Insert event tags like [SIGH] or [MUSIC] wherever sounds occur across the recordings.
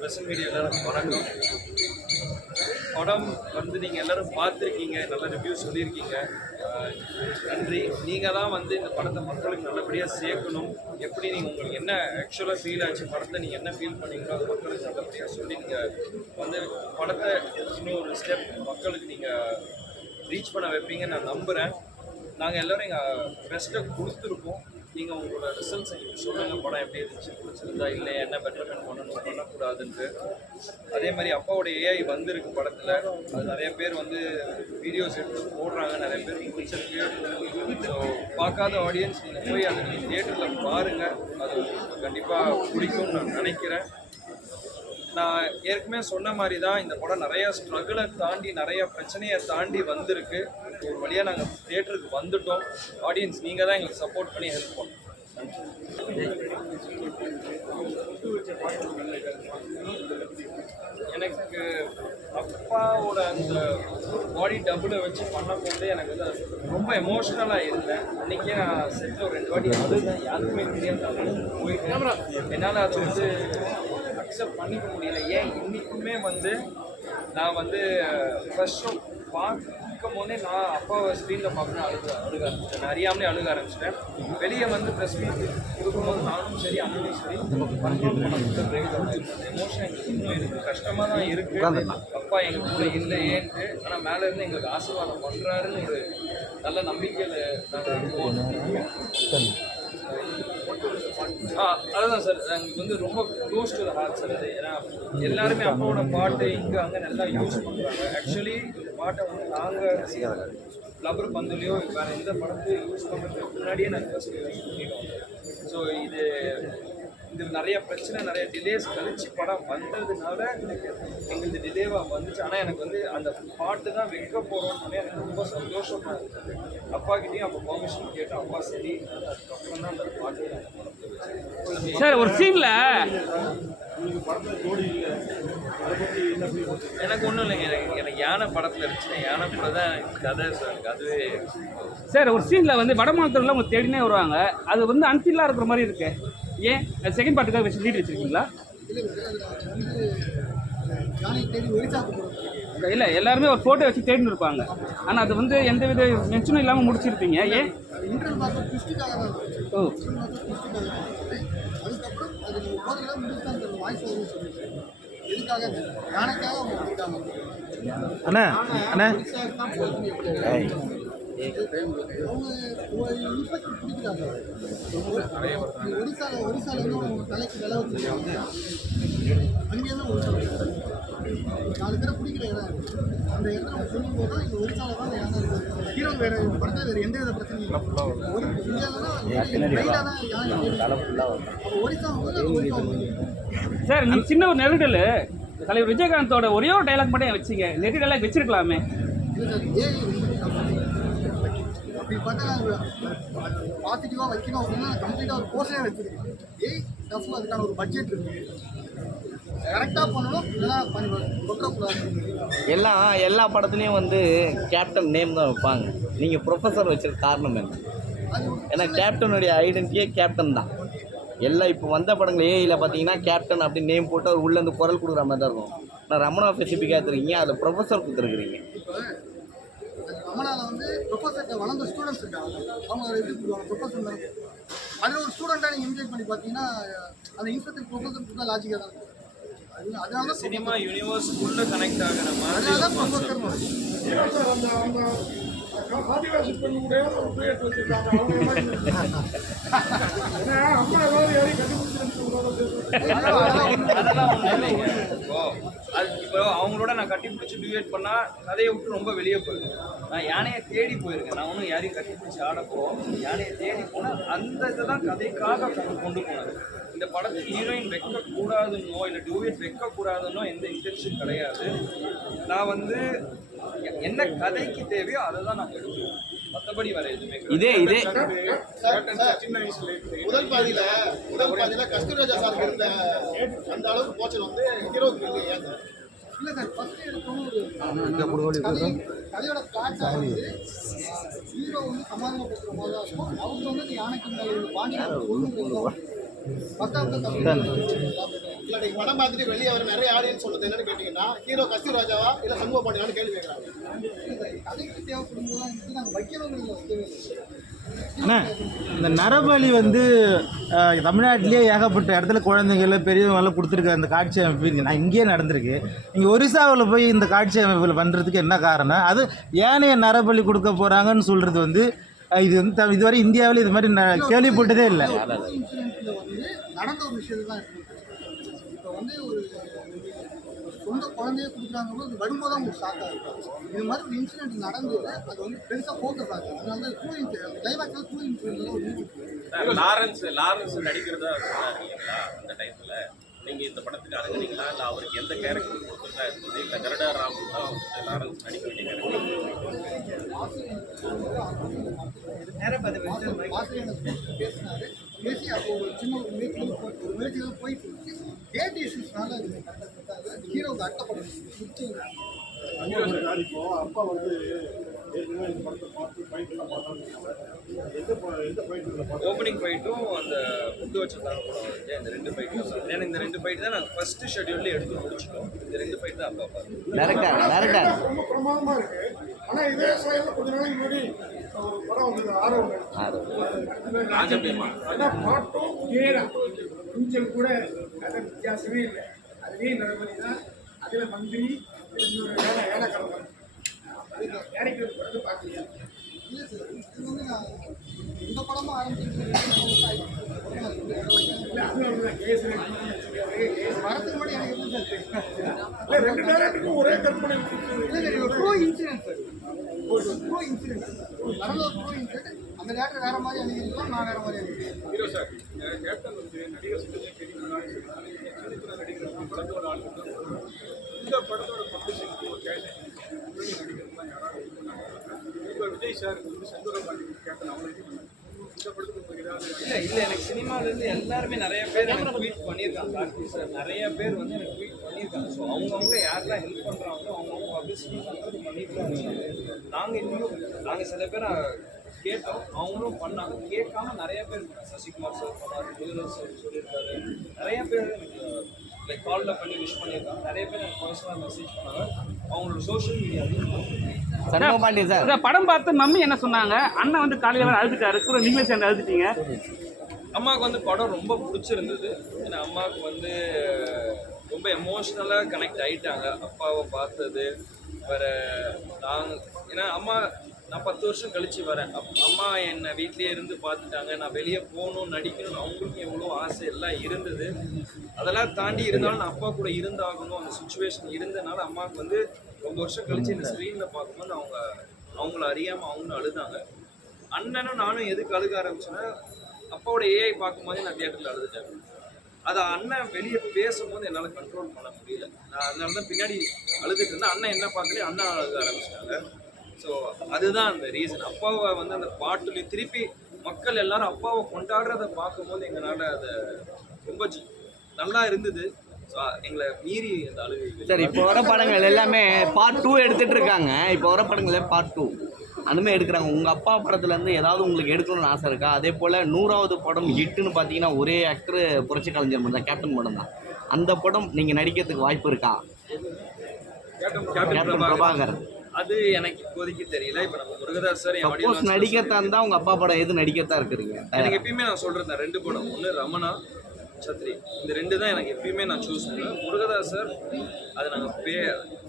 Press media எல்லாரும் வணக்கம் படம் வந்து நீங்கள் எல்லோரும் பார்த்துருக்கீங்க நல்ல ரிவ்யூ சொல்லியிருக்கீங்க. நன்றி. நீங்கள் தான் வந்து இந்த படத்தை மக்களுக்கு நல்லபடியாக சேர்க்கணும். எப்படி நீங்கள் உங்களுக்கு என்ன ஆக்சுவலாக ஃபீல் ஆச்சு? படத்தை நீங்கள் என்ன ஃபீல் பண்ணீங்களோ அது மக்களுக்கு நல்லபடியாக சொல்லி நீங்கள் வந்து படத்தை இன்னும் ஒரு ஸ்டெப் மக்களுக்கு நீங்கள் ரீச் பண்ண வைப்பீங்கன்னு நான் நம்புகிறேன் நாங்கள் எல்லோரும் எங்கள் பெஸ்ட்டை கொடுத்துருக்கோம். நீங்கள் உங்களோட ரிசல்ட்ஸ் எங்களுக்கு சொல்லுங்கள் படம் எப்படி இருந்துச்சு பிடிச்சிருந்தா இல்லை என்ன பெட்டர்மெண்ட் பண்ணணும் பண்ணக்கூடாதுன்ட்டு அதே மாதிரி அப்பாவோட ஏஐ வந்திருக்கு படத்தில். அது நிறைய பேர் வந்து வீடியோஸ் எடுத்து போடுறாங்க நிறைய பேர் பிடிச்சிருக்கு. ஸோ பார்க்காத ஆடியன்ஸ் நீங்கள் போய் அதை நீங்கள் தியேட்டரில் பாருங்கள் அது கண்டிப்பாக பிடிக்கும்னு நான் நினைக்கிறேன். நான் ஏற்கனவே சொன்ன மாதிரி தான் இந்த படம் நிறைய ஸ்ட்ரகிளை தாண்டி நிறைய பிரச்சனையை தாண்டி வந்திருக்கு. ஒரு வழியாக நாங்கள் தியேட்டருக்கு வந்துட்டோம். ஆடியன்ஸ் நீங்கள் தான் எங்களுக்கு சப்போர்ட் பண்ணி ஹெல்ப் பண்ணணும் எனக்கு அப்பாவோட அந்த பாடி டபுளை வச்சு பண்ணும்போது எனக்கு வந்து ரொம்ப எமோஷ்னலாக இருந்தேன். அன்றைக்கே நான் செட்டில் ஒரு ரெண்டு வாட்டி அழுதேன் யாருக்குமே தெரியாது போயிட்டேன் என்னால் அதை வந்து அக்செப்ட் பண்ணிக்க முடியல. ஏன்? இன்றைக்குமே வந்து நான் வந்து ஃபர்ஸ்ட் பார்க்க பார்க்கும் போதே நான் அப்பாவை ஸ்க்ரீனில் பார்க்கணும் அழுக அழுக ஆரம்பிச்சிட்டேன். நான் அறியாமலே அழுக ஆரம்பிச்சிட்டேன். வெளியே வந்து ப்ரெஸ் மீட் கொடுக்கும்போது நானும் சரி அண்ணனும் சரி. எமோஷன் எங்களுக்கு இன்னும் இருக்குது கஷ்டமாக தான் இருக்குது அப்பா எங்கள் கூட இல்லையேன்ட்டு ஆனால் மேலே இருந்து எங்களுக்கு ஆசீர்வாதம் பண்ணுறாருன்னு ஒரு நல்ல நம்பிக்கையில் நாங்கள் இருக்கோம் அதுதான் சார். எங்களுக்கு வந்து ரொம்ப close to the heart sir அது. ஏன்னா எல்லாருமே அப்பாவோட பாட்டு இங்கே அங்கே நல்லா யூஸ் பண்ணுறாங்க ஆக்சுவலி இந்த பாட்டை வந்து நாங்கள் லப்பர் பந்துலையோ வேறு எந்த படத்தையும் யூஸ் பண்ணுறதுக்கு முன்னாடியே நாங்கள் யூஸ் பண்ணிடுவோம் ஸோ இது இது நிறைய பிரச்சனை நிறைய டிலேஸ் கழிச்சு படம் வந்ததுனால எங்களுக்கு டிலேவாக வந்துச்சு. ஆனால் எனக்கு வந்து அந்த பாட்டு தான் வைக்க போகிறோம்னு எனக்கு ரொம்ப சந்தோஷமாக இருந்தது. அப்பா கிட்டேயும் அப்போ பெர்மிஷன் கேட்டோம் அப்பா சரி அதுக்கப்புறம் தான் அந்த பாட்டு. சார் ஒரு சீனில் எனக்கு ஒன்றும் இல்லைங்க. எனக்கு எனக்கு யானை படத்தில் இருந்துச்சு யானை படம் தான் கதை சார். எனக்கு அதுவே சார் ஒரு சீனில் வந்து வடமாநிலத்தில் உங்க தேடினே வருவாங்க. அது வந்து அன்ஃபில்லாக இருக்கிற மாதிரி இருக்கு. ஏன்? செகண்ட் பார்ட்டுக்காக வச்சு லீட் வச்சிருக்கீங்களா? இல்லை எல்லாருமே ஒரு ஃபோட்டோ வச்சு தேடின்னு இருப்பாங்க. ஆனால் அது வந்து எந்த வித மென்ஷனும் இல்லாமல் முடிச்சிருப்பீங்க. ஏன். ஓ. அண்ணா அண்ணா. பிடிக்கிறாங்க ஒரிசால ஒரிசால இருந்து தலைக்கு விலை தான் ஒரிசா நாலு பேரை பிடிக்கிற இடம் அந்த இடத்துல சொல்லும் போது தான் இங்கே ஒரிசால தான் ஹீரோ வேற படத்தில் வேறு எந்த வித பிரச்சனையும் இல்லை ஒரு இந்தியாவில் தான் ஒரிசா சார் நீ சின்ன ஒரு நெருடல். தலைவர் விஜயகாந்தோட ஒரே ஒரு டைலாக் மட்டும் வச்சிங்க. நெருடலாக வச்சிருக்கலாமே. அப்படி பார்த்தா பாசிட்டிவாக வைக்கணும் அப்படின்னா கம்ப்ளீட்டாக ஒரு போர்ஷனே வச்சிருக்கேன் ஏய் டஃப் அதுக்கான ஒரு பட்ஜெட் இருக்கு. கரெக்டாக பண்ணணும் இல்லைன்னா பண்ணி கொட்டக்கூடாது. எல்லாம் எல்லா படத்துலையும் வந்து கேப்டன் நேம் தான் வைப்பாங்க. நீங்கள் ப்ரொஃபஸர் வச்சிருக்க காரணம் என்ன? ஏன்னா கேப்டனுடைய ஐடென்டிட்டியே கேப்டன் தான். எல்லாம் இப்போ வந்த படங்கள் ஏஐயில் பார்த்தீங்கன்னா கேப்டன் அப்படி நேம் போட்டு அவர் உள்ளேருந்து குரல் கொடுக்குற மாதிரி தான் இருக்கும். நான் ரமணா ஸ்பெசிஃபிக்காக எடுத்துருக்கீங்க அதில் ப்ரொஃபஸர் கொடுத்துருக்குறீங்க. ரமணால வந்து ப்ரொஃபஸர்கிட்ட வளர்ந்த ஸ்டூடெண்ட்ஸ் இருக்காங்க. அவங்க அதை எப்படி சொல்லுவாங்க ப்ரொஃபஸர் அதில் ஒரு ஸ்டூடெண்ட்டாக நீங்கள் இன்வைட் பண்ணி பார்த்தீங்கன்னா அந்த இன்ஸ்பெக்டர் ப்ரொஃபஸர் கூட லாஜிக்காக தான் இருக்கும். அது அதனால தான் சினிமா யூனிவர்ஸ்க்குள்ளே கனெக்ட் ஆகிற மாதிரி அதனால ஒரு. ப்ரொஃபஸர் அதெல்லாம் ஒண்ணும் இல்லைங்க. இப்போ அது இப்போ அவங்களோட நான் கட்டி பிடிச்சி டியூட் பண்ணால் கதையை விட்டு ரொம்ப வெளியே போயிடும். நான் யானையை தேடி போயிருக்கேன். நான் ஒன்றும் யாரையும் கட்டி பிடிச்சி ஆட போகிறோம் யானையை தேடி போனால் அந்த இதை தான் கதைக்காக கொண்டு கொண்டு போனது. இந்த படத்தில் ஹீரோயின் வைக்கக்கூடாதுன்னோ இல்லை டூவேட் வைக்கக்கூடாதுன்னோ எந்த இன்டென்ஷன் கிடையாது. நான் வந்து எ- என்ன கதைக்கு தேவையோ அதை தான் நான் எடுக்கிறேன் மற்றபடி வேற எதுவுமே. இதே இதே. முதல் பாதியில முதல் பாதியில கஸ்தூராஜா சார் இருந்த அந்த அளவுக்கு போச்சல் வந்து ஹீரோக்கு இருக்கு ஏன் சார்? இல்லை சார் ஃபஸ்ட்டு எடுத்தோம் கதையோட பிளாட்டாக வந்து ஹீரோ வந்து சமாதானப்படுத்துகிற போது இருக்கும் அவங்க வந்து யானைக்கு மேலே பாண்டியன் கொண்டு படம் பார்த்துட்டு வெளியே வர நிறைய ஆடியன்ஸ் சொல்றது என்னன்னு கேட்டீங்கன்னா ஹீரோ ராஜாவா இல்ல சண்முக பாண்டியான்னு கேள்வி கேட்கறாங்க இந்த நரபலி வந்து தமிழ்நாட்டிலேயே ஏகப்பட்ட இடத்துல குழந்தைங்கள பெரியவங்களாம் கொடுத்துருக்க அந்த காட்சி அமைப்பு நான் இங்கேயே நடந்திருக்கு. இங்கே ஒரிசாவில் போய் இந்த காட்சி அமைப்பில் பண்ணுறதுக்கு என்ன காரணம்? அது ஏனைய நரபலி கொடுக்க போகிறாங்கன்னு சொல்கிறது வந்து இது வந்து இதுவரை இந்தியாவில் இது மாதிரி நான் கேள்விப்பட்டதே இல்லை. இன்சிடென்ட்ல வந்து நடந்த ஒரு விஷயம் தான் இருக்கு. இப்போ வந்து ஒரு சொந்த குழந்தைய கொடுக்குறாங்க போது அது வரும்போது தான் உங்களுக்கு ஷாக்காக இருக்கும். இது மாதிரி ஒரு இன்சிடென்ட் நடந்தது அது வந்து பெருசாக ஃபோக்கஸ் ஆகுது அதனால தான் டூ இன்சிடென்ட் கிளைமேக்ஸில் டூ இன்சிடென்ட் ஒரு மூவி லாரன்ஸ் லாரன்ஸ் நடிக்கிறதா சொன்னார் இல்லைங்களா? அந்த டைத்துல நீங்க இந்த படத்துக்கு அணுகுனீங்களா? இல்ல அவருக்கு எந்த கேரக்டர் கொடுத்துருந்தா இல்ல கருடா ராம் தான் வந்துட்டு லாரன்ஸ் நடிக்க வேண்டிய கேரக்டர் ஆசிரியர் பேசினாரு பேசி அப்போ ஒரு சின்ன ஒரு முயற்சி ஒரு முயற்சிகள் போயிட்டு இருந்துச்சு டேட் இஷ்யூஸ்னால அது கட்டப்பட்டாது ஹீரோவுக்கு அட்டப்படும் சுற்றி இப்போ அப்பா வந்து ஏற்கனவே இந்த படத்தை பார்த்து ஃபைட் எல்லாம் பார்த்தாங்க எந்த ப- எந்த ஃபைட் ஓப்பனிங் ஃபைட்டும் அந்த ஃபுட்டு வச்ச தான் படம் வந்து இந்த ரெண்டு ஃபைட்டும் ஏன்னா இந்த ரெண்டு ஃபைட் தான் நாங்கள் ஃபர்ஸ்ட் ஷெட்யூல்ல எடுத்து முடிச்சிட்டோம். இந்த ரெண்டு ஃபைட் தான் அப்பா பார்த்து டேரக்டர் டேரக்டர் ரொம்ப பிரமாதமா இருக்குது ஆனா இதே ஸ்டைல கொஞ்ச நாளைக்கு முன்னாடி ஒரு படம் வந்தது ஆர்வம் ராஜபீமா ஆனா பாட்டும் ஏறா கொஞ்சம் கூட அது வித்தியாசமே இல்லை. அதுவே நரபலி தான். அதுல மந்திரி இன்னொரு வேலை வேலைக்காரன் வேலைக்கு ஒரு படத்தை பார்க்கலையா? இல்லை சார் இது வந்து நான் இந்த படமும் ஆரம்பிச்சு இல்லை அதுவும் அப்படிதான் கேசரி கேஸ் வரதுக்கு முன்னாடி எனக்கு சார் ரெண்டு டேரக்டருக்கும் ஒரே கற்பனை. இல்லை சார் இன்சிடென்ட் இன்சிடென்ட் நடந்த இன்சிடென்ட் அந்த டேரக்டர் வேற மாதிரி எழுதியிருக்கலாம் நான் வேற மாதிரி ஹீரோ சார் கேப்டன் வந்து நடிகர் சொல்லி சரி நடிகர் படத்தோட ஆளுங்க இந்த படத்தோட பப்ளிஷிங்க்கு நடிகர்லாம் யாராவது இப்போ விஜய் சார் வந்து செந்தூர பாண்டி கேப்டன் அவங்களுக்கு இந்த படத்துக்கு எனக்கு சினிமாவிலேருந்து எல்லாருமே நிறைய பேர் எனக்கு ட்வீட் பண்ணியிருக்காங்க. சார் நிறைய பேர் வந்து எனக்கு ட்வீட் பண்ணியிருக்காங்க. ஸோ அவங்கவுங்க யாரெல்லாம் ஹெல்ப் பண்ணுறாங்களோ அவங்கவுங்க பப்ளிசிட்டி பண்றது பண்ணிட்டு நாங்க இன்னும் நாங்க சில பேர் கேட்டோம். அவங்களும் பண்ணாங்க. கேட்காம நிறைய பேர். சசிகுமார் சார் பண்ணாரு முதல்வர் சார் சொல்லியிருக்காரு. நிறைய பேர் லைக் காலில் பண்ணி விஷ் பண்ணியிருக்காங்க. நிறைய பேர் எனக்கு பர்சனலாக மெசேஜ் பண்ணாங்க. அவங்களோட சோஷியல் இந்த படம் பார்த்து மம்மி என்ன சொன்னாங்க? அண்ணன் வந்து காலையில் அழுதுட்டாரு. கூட நீங்களே சேர்ந்து அழுதுட்டீங்க. அம்மாவுக்கு வந்து படம் ரொம்ப பிடிச்சிருந்தது. ஏன்னா அம்மாவுக்கு வந்து ரொம்ப எமோஷ்னலாக கனெக்ட் ஆயிட்டாங்க. அப்பாவை பார்த்தது. வேறு நான் ஏன்னா அம்மா நான் பத்து வருஷம் கழித்து வரேன். அப் அம்மா என்னை வீட்லேயே இருந்து பார்த்துட்டாங்க. நான் வெளியே போகணும் நடிக்கணும்னு அவங்களுக்கும் எவ்வளோ ஆசை எல்லாம் இருந்தது. அதெல்லாம் தாண்டி இருந்தாலும் நான் அப்பா கூட இருந்தாகணும். அந்த சுச்சுவேஷன் இருந்தனால அம்மாவுக்கு வந்து ரொம்ப வருஷம் கழித்து இந்த ஸ்க்ரீனில் பார்க்கும்போது அவங்க அவங்கள அறியாமல் அவங்களும் அழுதாங்க. அண்ணனும் நானும் எதுக்கு அழுக ஆரம்பிச்சேன்னா அப்பாவோட ஏஐ பார்க்கும்போதே நான் தியேட்டரில் அழுதுட்டேன். அதை அண்ணன் வெளியே பேசும்போது என்னால் கண்ட்ரோல் பண்ண முடியல. நான் அதனால தான் பின்னாடி அழுதுட்டு இருந்தேன். அண்ணன் என்ன பார்க்கலையே அண்ணா அழுக ஆரம்பிச்சிட்டாங்க. ஸோ அதுதான் அந்த ரீசன் அப்பாவை வந்து அந்த பாட்டுலேயும் திருப்பி மக்கள் எல்லாரும் அப்பாவை கொண்டாடுறத பார்க்கும்போது எங்களால் அதை ரொம்ப நல்லா இருந்தது. ஸோ எங்களை மீறி அந்த அழுகை சார் இப்போ வர படங்கள் எல்லாமே பார்ட் டூ எடுத்துட்டு இருக்காங்க. இப்போ வர படங்களே பார்ட் டூ அந்தமாதிரி எடுக்கிறாங்க. உங்கள் அப்பா படத்துலேருந்து ஏதாவது உங்களுக்கு எடுக்கணும்னு ஆசை இருக்கா? அதே போல் நூறாவது படம் ஹிட்டுன்னு பார்த்தீங்கன்னா ஒரே ஆக்டர் புரட்சி கலைஞர் மட்டும் தான் கேப்டன் படம் தான் அந்த படம் நீங்கள் நடிக்கிறதுக்கு வாய்ப்பு இருக்கா? கேப்டன் பிரபாகர். அது எனக்கு இப்போதைக்கு தெரியல. இப்போ நம்ம முருகதாஸ் சார் சப்போஸ் நடிக்கத்தான் இருந்தால் உங்கள் அப்பா படம் எது நடிக்கத்தான் இருக்கிறீங்க? எனக்கு எப்பயுமே நான் சொல்றது தான் ரெண்டு படம். ஒன்று ரமணா சத்ரி இந்த ரெண்டு தான் எனக்கு எப்பயுமே நான் சூஸ் பண்ணுவேன். முருகதாசர் சார் அது நாங்கள் பே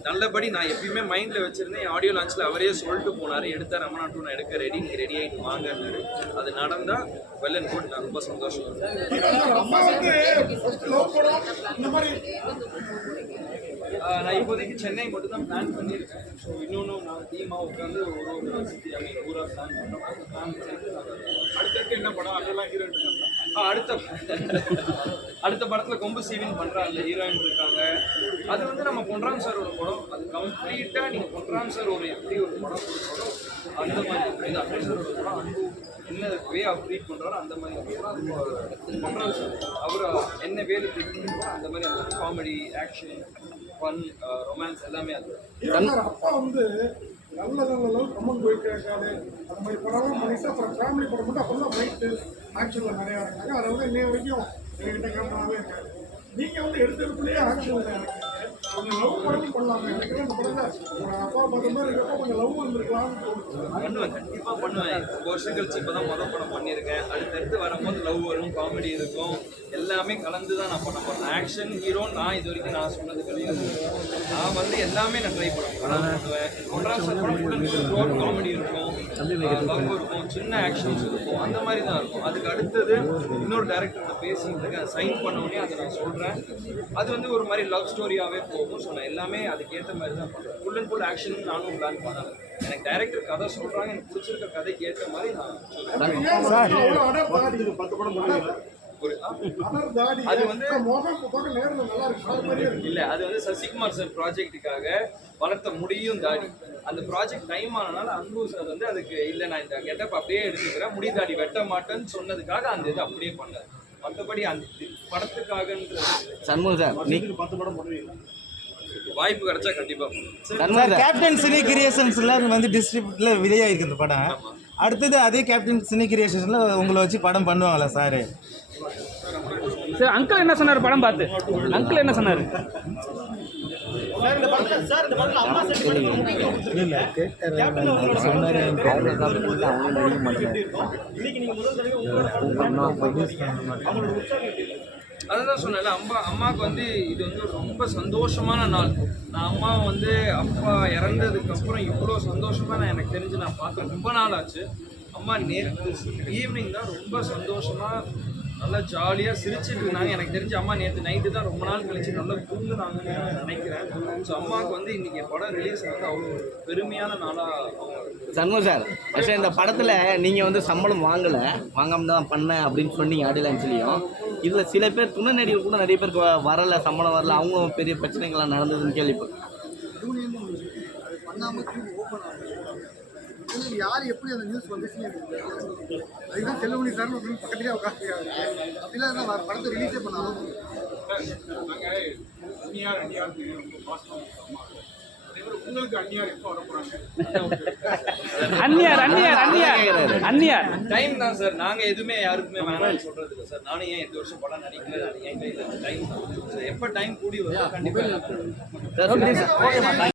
நல்லபடி நான் எப்பயுமே மைண்டில் வச்சுருந்தேன். என் ஆடியோ லான்ச்சில் அவரே சொல்லிட்டு போனார். எடுத்தார் ரமணா டூ நான் எடுக்க ரெடி நீங்கள் ரெடி ஆகிட்டு வாங்கன்னாரு. அது நடந்தால் வெல் அண்ட் குட் நான் ரொம்ப சந்தோஷம் நான் இப்போதைக்கு சென்னை மட்டும் தான் பிளான் பண்ணியிருக்கேன் ஸோ இன்னொன்று நான் டீமாக உட்காந்து ஒரு ஒரு சிட்டி ஐ மீன் ஊராக பிளான் பண்ணோம் அந்த பிளான் பண்ணிட்டு அடுத்தடுத்து என்ன படம் அதெல்லாம் ஹீரோயின் இருக்காங்க ஆ, அடுத்த [LAUGHS] அடுத்த படத்தில் கொம்பு சீவின் பண்ணுறாங்க ஹீரோயின் இருக்காங்க. அது வந்து நம்ம பொன்ராம் சாரோட படம் அது கம்ப்ளீட்டாக நீங்கள் பொன்ராம் சார் ஒரு எப்படி ஒரு படம் கொடுத்தாலும் அந்த மாதிரி இது. அக்ஷய் சாரோட படம் அன்பு என்ன வே ஆஃப் ட்ரீட் அந்த மாதிரி பொன்ராம் சார் அவர் என்ன வேலை ட்ரீட் பண்ணுறாரோ அந்த மாதிரி அந்த காமெடி ஆக்ஷன் ஃபன் ரொமான்ஸ் எல்லாமே அது. அப்பா வந்து நல்ல நல்ல லவ் கம்மன் போயிருக்காரு அந்த மாதிரி படம்லாம் பண்ணிட்டு அப்புறம் ஃபேமிலி படம் மட்டும் அப்போ தான் ஃபைட்டு ஆக்ஷனில் நிறையா இருந்தாங்க அதை வந்து இன்னைய வரைக்கும் எங்ககிட்ட கேமராவே இருக்காது. நீங்க வந்து எடுத்ததுக்குள்ளேயே ஆக்ஷன் கொஞ்சம் லவ் படம் பண்ணலாங்க எனக்கு இந்த படத்துல உங்க அப்பா பார்த்த மாதிரி இருக்கப்போ கொஞ்சம் லவ் வந்திருக்கலாம்னு தோணுது. பண்ணுவேன். கண்டிப்பாக பண்ணுவேன். வருஷம் கழிச்சு இப்போ தான் மொதல் படம் பண்ணியிருக்கேன். அடுத்தடுத்து வரும்போது லவ் வரும் காமெடி இருக்கும். எல்லாமே கலந்து தான் நான் பண்ண போகிறேன் ஆக்ஷன் ஹீரோ நான் இது வரைக்கும் நான் சொன்னது கிடையாது. நான் வந்து எல்லாமே நான் ட்ரை பண்ணுவேன். படம் பண்ணுவேன். ஒன்றாம் சார் படம் ஃபுல் காமெடி இருக்கும். லவ் இருக்கும். சின்ன ஆக்ஷன்ஸ் இருக்கும். அந்த மாதிரி தான் இருக்கும். அதுக்கு அடுத்தது இன்னொரு டேரக்டர்கிட்ட பேசிட்டு இருக்கேன். சைன் பண்ண உடனே அதை நான் சொல்கிறேன் அது வந்து ஒரு மாதிரி லவ் ஸ்டோரியாகவே போகும். ஸோ நான் எல்லாமே அதுக்கேற்ற மாதிரி தான் பண்ணுறேன் ஃபுல் அண்ட் ஃபுல் ஆக்ஷன் நானும் பிளான் பண்ணலை. எனக்கு டைரக்டர் கதை சொல்கிறாங்க எனக்கு பிடிச்சிருக்க கதைக்கு ஏற்ற மாதிரி நான் பண்ணுவீங்க? ஒரு ஆ? அடர் தாடி. அது வந்து- இல்ல அது வந்து சசிகுமார் சார் ப்ராஜெக்ட்டுக்காக வளர்த்த முடியும் தாடி. அந்த ப்ராஜெக்ட் டைம் ஆனனால அன்பு சார் வந்து அதுக்கு இல்லை நான் இந்த கெட்டப் அப்படியே எடுத்துக்கிறேன். முடி தாடி வெட்ட மாட்டேன்னு சொன்னதுக்காக அந்த இது அப்படியே பண்ணேன் மற்றபடி அந்த படத்துக்காகன்றது சண்முகம் சார் நீ பத்து படம் பண்ணுவீங்க வாய்ப்பு கிடைச்சா கண்டிப்பா பண்ணுவேன். Shanmugam sir sir Captain cine கிரியேஷன்ஸ்ல வந்து டிஸ்ட்ரிபியூட்ல வெளியாயிருக்கு இந்த படம். அடுத்தது அதே கேப்டன் சினி கிரியேஷன்ஸ்ல உங்களை வச்சு படம் பண்ணுவாங்களா சார்? சார் அங்கிள் என்ன சொன்னார் படம் பார்த்து? அங்கிள் என்ன சொன்னார்? அதுதான் சொன்னேன்ல அம்மா அம்மாவுக்கு வந்து இது வந்து ரொம்ப சந்தோஷமான நாள். நான் அம்மா வந்து அப்பா இறந்ததுக்கப்புறம் இவ்வளோ சந்தோஷமாக நான் எனக்கு தெரிஞ்சு நான் பார்த்து ரொம்ப நாள் ஆச்சு. அம்மா நேற்று ஈவினிங் தான் ரொம்ப சந்தோஷமாக நல்லா ஜாலியாக சிரிச்சுட்டு இருந்தாங்க. எனக்கு தெரிஞ்சு அம்மா நேற்று நைட்டு தான் ரொம்ப நாள் கழிச்சு நல்லா தூங்குனாங்கன்னு நான் நினைக்கிறேன். ஸோ அம்மாவுக்கு வந்து இன்னைக்கு படம் ரிலீஸ் ஆகுது அவ்வளோ பெருமையான நாளாக சண்முக சார் ஆக்சுவலாக இந்த படத்தில் நீங்கள் வந்து சம்பளம் வாங்கலை. வாங்காமல் தான் பண்ணேன் அப்படின்னு சொன்னீங்க ஆடியோ லான்ச்லேயும் இதில் சில பேர் துணை நடிகர் கூட நிறைய பேருக்கு வ- வரல சம்பளம் வரல அவங்களும் பெரிய பிரச்சனைகள்லாம் நடந்ததுன்னு கேள்விப்பட்டேன் பண்ணாமல் யார் எப்படி அந்த நியூஸ் வந்துச்சுன்னு அதுதான் செல்லுமணி சார் அப்படின்னு பக்கத்துலேயே உட்காந்துருக்காரு அப்படிலாம் இருந்தால் வர படத்தை ரிலீஸே பண்ணாலும் நாங்கள் அந்நியார் அந்நியார் அந்நியார் அந்நியார். டைம் தான் சார் நாங்கள் எதுவுமே யாருக்குமே வேணாம்னு சொல்றது இல்லை சார் நானும் ஏன் எட்டு வருஷம் படம் நடிக்கல என் கையில் டைம் தான். எப்போ டைம் கூடி சுதீஷ் சார்